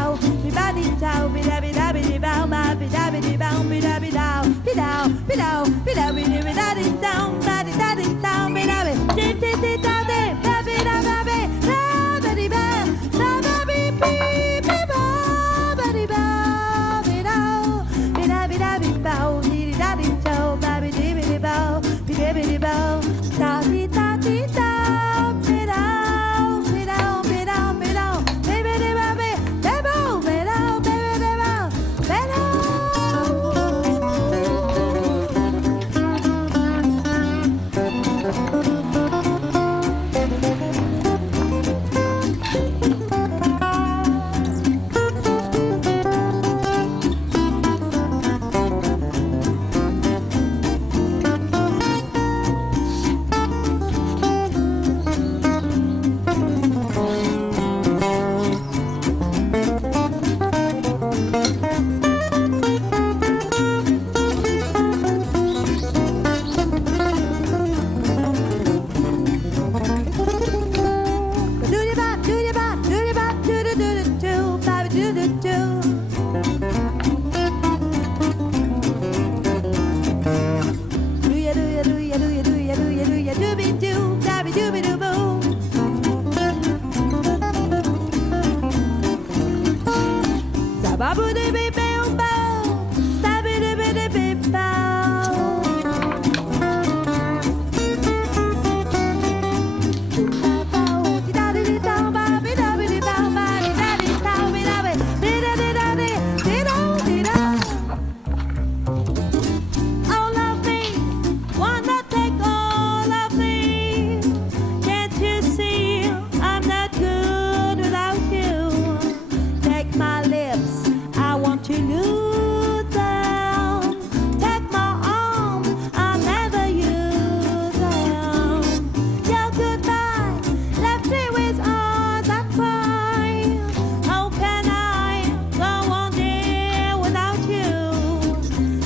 bow, be body dow, be da be da be bow, ma be da be bow, be da be dow, be dow, be dow, be da be da be down, body da be down, be da be di di di da de, ba be da ba be, da ba di ba, da ba be be be ba ba di ba, be dow, be da be bow, di da di dow, ba be di bow, be di bow, da di da di da, be dow, be dow, be dow, be dow, be di ba be, be bow, be dow, be bow, be dow.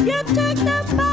You took the